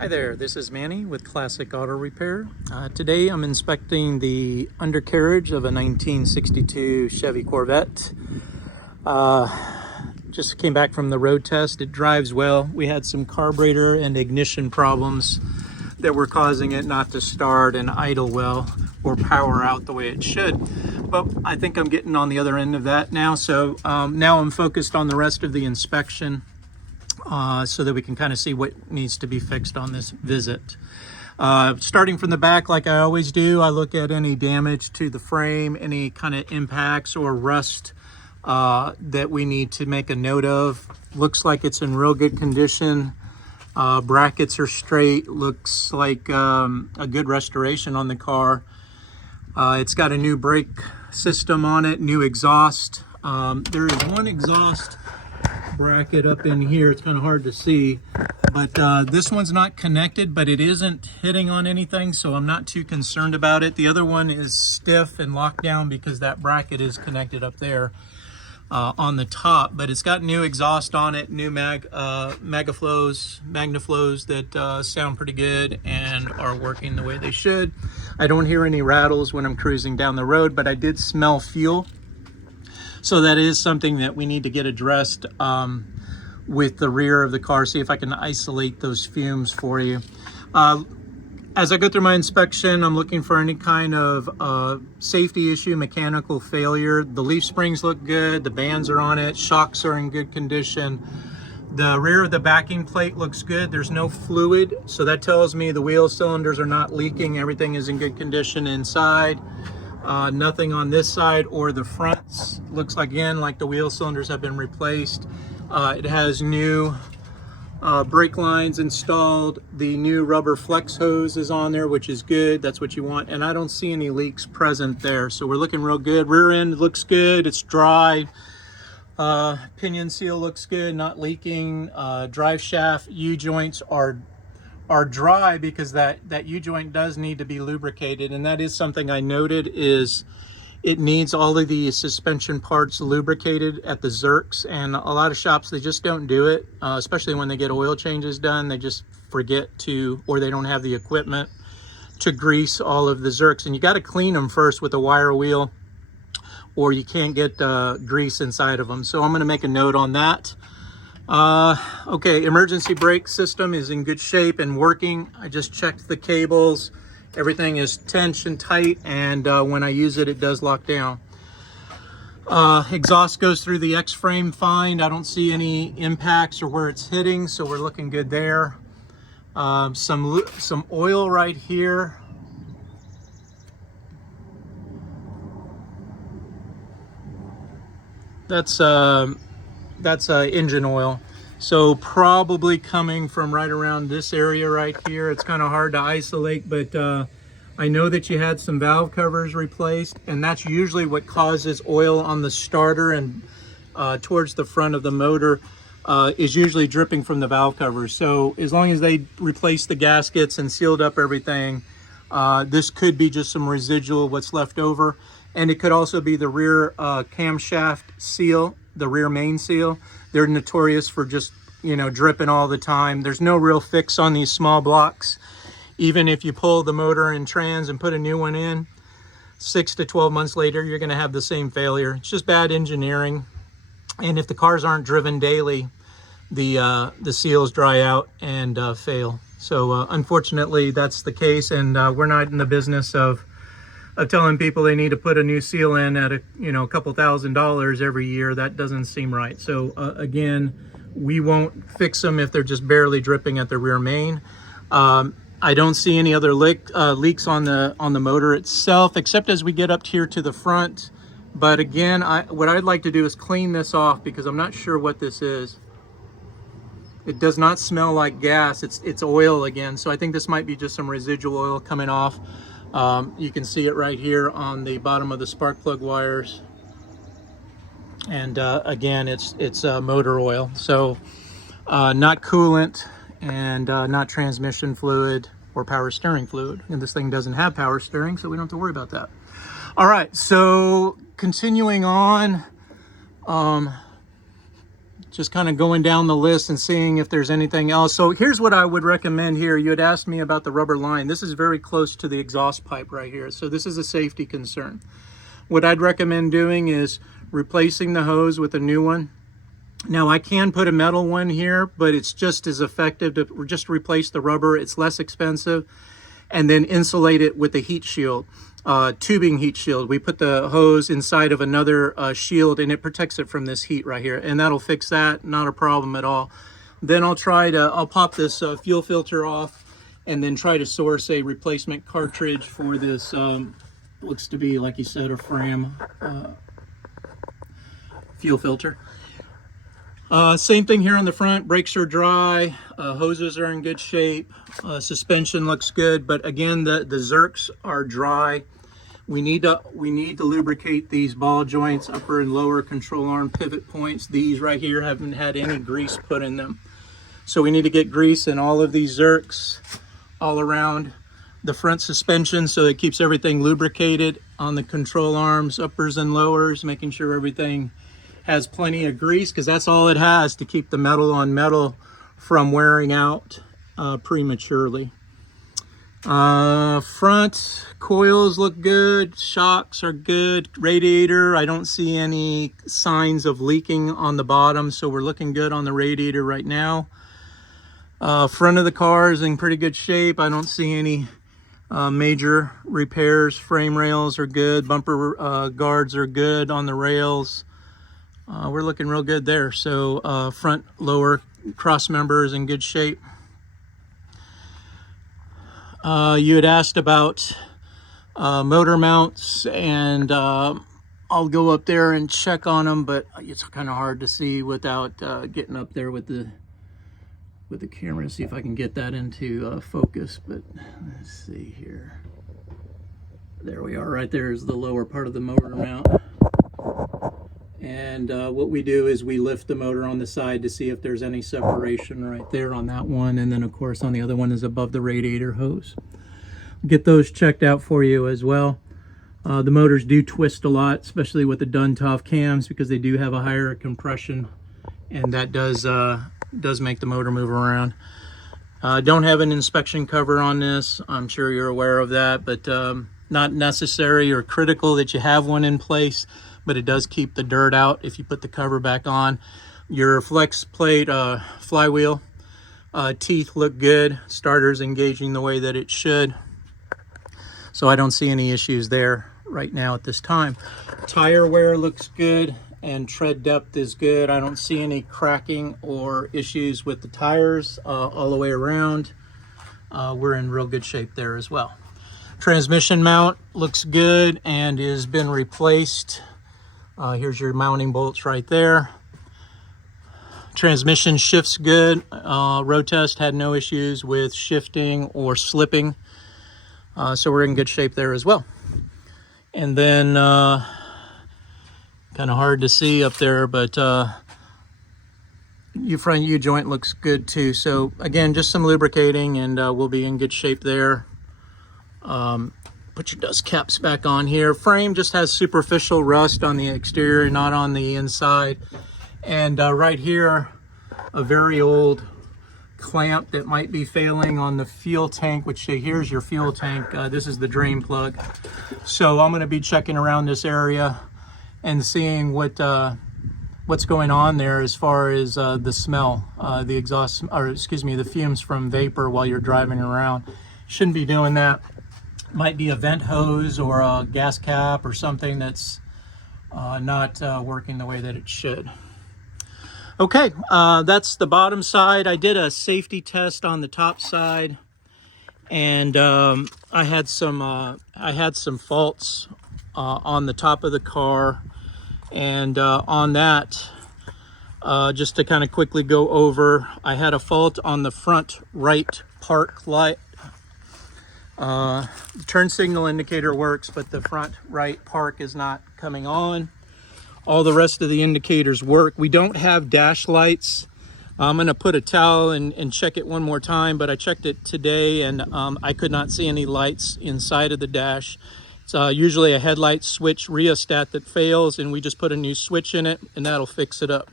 Hi there, this is Manny with Classic Auto Repair. Today I'm inspecting the undercarriage of a 1962 Chevy Corvette. Just came back from the road test. It drives well. We had some carburetor and ignition problems that were causing it not to start and idle well or power out the way it should. But I think I'm getting on the other end of that now. So now I'm focused on the rest of the inspection. So that we can kind of see what needs to be fixed on this visit. Starting from the back, like I always do, I look at any damage to the frame, any kind of impacts or rust that we need to make a note of. Looks like it's in real good condition. Brackets are straight. Looks like a good restoration on the car. It's got a new brake system on it, new exhaust. There is one exhaust bracket up in here. It's kind of hard to see, but this one's not connected, but it isn't hitting on anything, so I'm not too concerned about it. The other one is stiff and locked down because that bracket is connected up there on the top, but it's got new exhaust on it, new magnaflows that sound pretty good and are working the way they should. I don't hear any rattles when I'm cruising down the road, but I did smell fuel. So that is something that we need to get addressed with the rear of the car. See if I can isolate those fumes for you. As I go through my inspection, I'm looking for any kind of safety issue, mechanical failure. The leaf springs look good. The bands are on it. Shocks are in good condition. The rear of the backing plate looks good. There's no fluid, so that tells me the wheel cylinders are not leaking. Everything is in good condition inside. Nothing on this side or the fronts. Looks like, again, like the wheel cylinders have been replaced. It has new brake lines installed. The new rubber flex hose is on there, which is good. That's what you want. And I don't see any leaks present there. So we're looking real good. Rear end looks good. It's dry. Pinion seal looks good, not leaking. Drive shaft U-joints are dry because that U-joint does need to be lubricated, and that is something I noted, is it needs all of the suspension parts lubricated at the Zerks, and a lot of shops, they just don't do it, especially when they get oil changes done. They just forget to, or they don't have the equipment to grease all of the Zerks, and you got to clean them first with a wire wheel or you can't get grease inside of them. So I'm going to make a note on that. Okay, emergency brake system is in good shape and working. I just checked the cables. Everything is tension tight, and when I use it, it does lock down. Exhaust goes through the X-frame fine. I don't see any impacts or where it's hitting, so we're looking good there. Some oil right here. That's engine oil, so probably coming from right around this area right here. It's kind of hard to isolate, but I know that you had some valve covers replaced, and that's usually what causes oil on the starter and towards the front of the motor is usually dripping from the valve covers. So as long as they replaced the gaskets and sealed up everything, this could be just some residual what's left over. And it could also be the rear camshaft seal, the rear main seal. They're notorious for just, dripping all the time. There's no real fix on these small blocks. Even if you pull the motor and trans and put a new one in, 6 to 12 months later, you're going to have the same failure. It's just bad engineering. And if the cars aren't driven daily, the seals dry out and fail. So unfortunately, that's the case. And we're not in the business of telling people they need to put a new seal in at a couple $1,000s every year. That doesn't seem right. So again, we won't fix them if they're just barely dripping at the rear main. I don't see any other leaks on the motor itself, except as we get up here to the front. But again, what I'd like to do is clean this off because I'm not sure what this is. It does not smell like gas. It's oil again. So I think this might be just some residual oil coming off. You can see it right here on the bottom of the spark plug wires, and again, it's motor oil, so not coolant and not transmission fluid or power steering fluid. And this thing doesn't have power steering, so we don't have to worry about that. All right, so continuing on, just kind of going down the list and seeing if there's anything else. So here's what I would recommend here. You had asked me about the rubber line. This is very close to the exhaust pipe right here. So this is a safety concern. What I'd recommend doing is replacing the hose with a new one. Now I can put a metal one here, but it's just as effective to just replace the rubber. It's less expensive. And then insulate it with a heat shield. Tubing heat shield. We put the hose inside of another shield and it protects it from this heat right here, and that'll fix that. Not a problem at all. Then I'll pop this fuel filter off and then try to source a replacement cartridge for this looks to be, like you said, a Fram fuel filter. Same thing here on the front. Brakes are dry, hoses are in good shape, suspension looks good, but again the zerks are dry. We need to lubricate these ball joints, upper and lower control arm pivot points. These right here haven't had any grease put in them, so we need to get grease in all of these zerks all around the front suspension so it keeps everything lubricated on the control arms, uppers and lowers, making sure everything has plenty of grease, because that's all it has to keep the metal on metal from wearing out prematurely. Front coils look good, shocks are good, radiator, I don't see any signs of leaking on the bottom, so we're looking good on the radiator right now. Front of the car is in pretty good shape. I don't see any major repairs. Frame rails are good, bumper guards are good on the rails. We're looking real good there. So front lower cross member is in good shape. You had asked about motor mounts, and I'll go up there and check on them, but it's kind of hard to see without getting up there with the camera. See if I can get that into focus, but let's see here. There we are. Right there is the lower part of the motor mount. And what we do is we lift the motor on the side to see if there's any separation right there on that one, and then of course on the other one is above the radiator hose. Get those checked out for you as well. The motors do twist a lot, especially with the Duntov cams, because they do have a higher compression, and that does make the motor move around. Don't have an inspection cover on this. I'm sure you're aware of that, but not necessary or critical that you have one in place, but it does keep the dirt out if you put the cover back on. Your flex plate flywheel teeth look good. Starter's engaging the way that it should. So I don't see any issues there right now at this time. Tire wear looks good and tread depth is good. I don't see any cracking or issues with the tires all the way around. We're in real good shape there as well. Transmission mount looks good and has been replaced. Here's your mounting bolts right there. Transmission shifts good. Road test had no issues with shifting or slipping. So we're in good shape there as well. And then, kind of hard to see up there, but your front U-joint looks good too. So again, just some lubricating and we'll be in good shape there. Put your dust caps back on here. Frame just has superficial rust on the exterior, not on the inside. And right here, a very old clamp that might be failing on the fuel tank, which here's your fuel tank. This is the drain plug. So I'm going to be checking around this area and seeing what's going on there as far as the smell, the exhaust, or excuse me, the fumes from vapor while you're driving around. Shouldn't be doing that. Might be a vent hose or a gas cap or something that's not working the way that it should. Okay, that's the bottom side. I did a safety test on the top side, and I had some faults on the top of the car, and on that, just to kind of quickly go over, I had a fault on the front right park light. The turn signal indicator works, but the front right park is not coming on. All the rest of the indicators work. We don't have dash lights. I'm going to put a towel and check it one more time, but I checked it today and I could not see any lights inside of the dash. It's usually a headlight switch rheostat that fails, and we just put a new switch in it and that'll fix it up.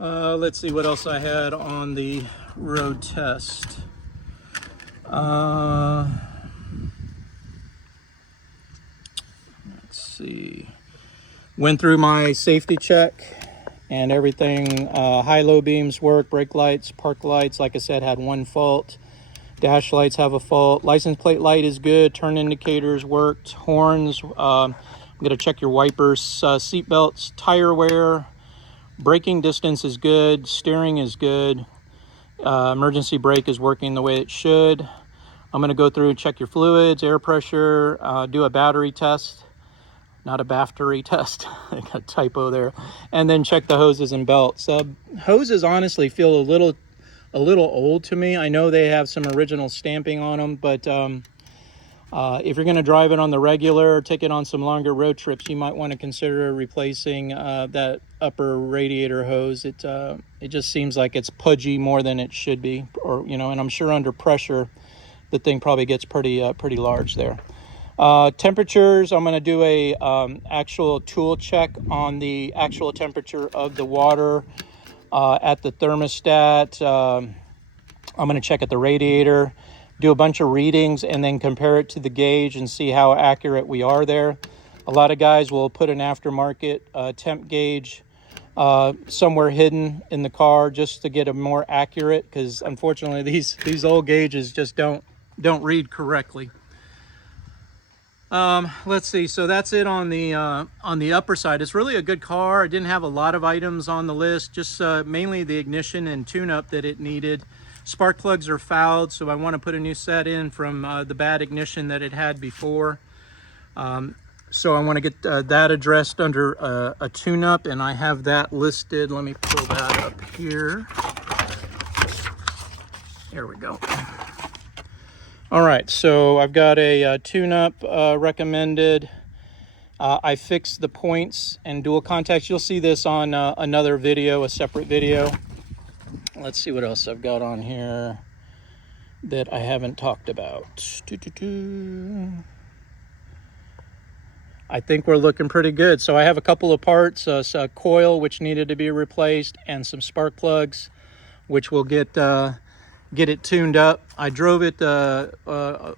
Let's see what else I had on the road test. Let's see. Went through my safety check and everything. High-low beams work, brake lights, park lights, like I said, had one fault. Dash lights have a fault. License plate light is good. Turn indicators worked. Horns. I'm going to check your wipers. Seat belts, tire wear. Braking distance is good. Steering is good. Emergency brake is working the way it should. I'm going to go through and check your fluids, air pressure, do a battery test. Not a BAFTERY test. I got a typo there. And then check the hoses and belts. Hoses honestly feel a little old to me. I know they have some original stamping on them, but if you're going to drive it on the regular or take it on some longer road trips, you might want to consider replacing that upper radiator hose. It just seems like it's pudgy more than it should be, or and I'm sure under pressure the thing probably gets pretty large there. Temperatures, I'm going to do a actual tool check on the actual temperature of the water at the thermostat. I'm going to check at the radiator, do a bunch of readings, and then compare it to the gauge and see how accurate we are there. A lot of guys will put an aftermarket temp gauge somewhere hidden in the car just to get a more accurate, because unfortunately these old gauges just don't read correctly. Let's see, so that's it on the upper side. It's really a good car. I didn't have a lot of items on the list, just mainly the ignition and tune-up that it needed. Spark plugs are fouled, so I want to put a new set in from the bad ignition that it had before. So I want to get that addressed under a tune-up, and I have that listed. Let me pull that up here. There we go. All right, so I've got a tune-up recommended. I fixed the points and dual contacts. You'll see this on another video, a separate video. Let's see what else I've got on here that I haven't talked about. I think we're looking pretty good. So I have a couple of parts, a coil which needed to be replaced, and some spark plugs, which will get it tuned up. I drove it on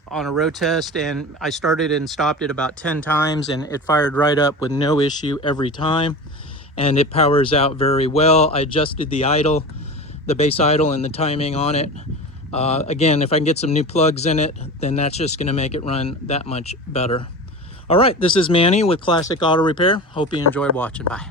a road test, and I started and stopped it about 10 times, and it fired right up with no issue every time, and it powers out very well. I adjusted the idle, the base idle, and the timing on it. Again, if I can get some new plugs in it, then that's just going to make it run that much better. All right, this is Manny with Classic Auto Repair. Hope you enjoyed watching. Bye.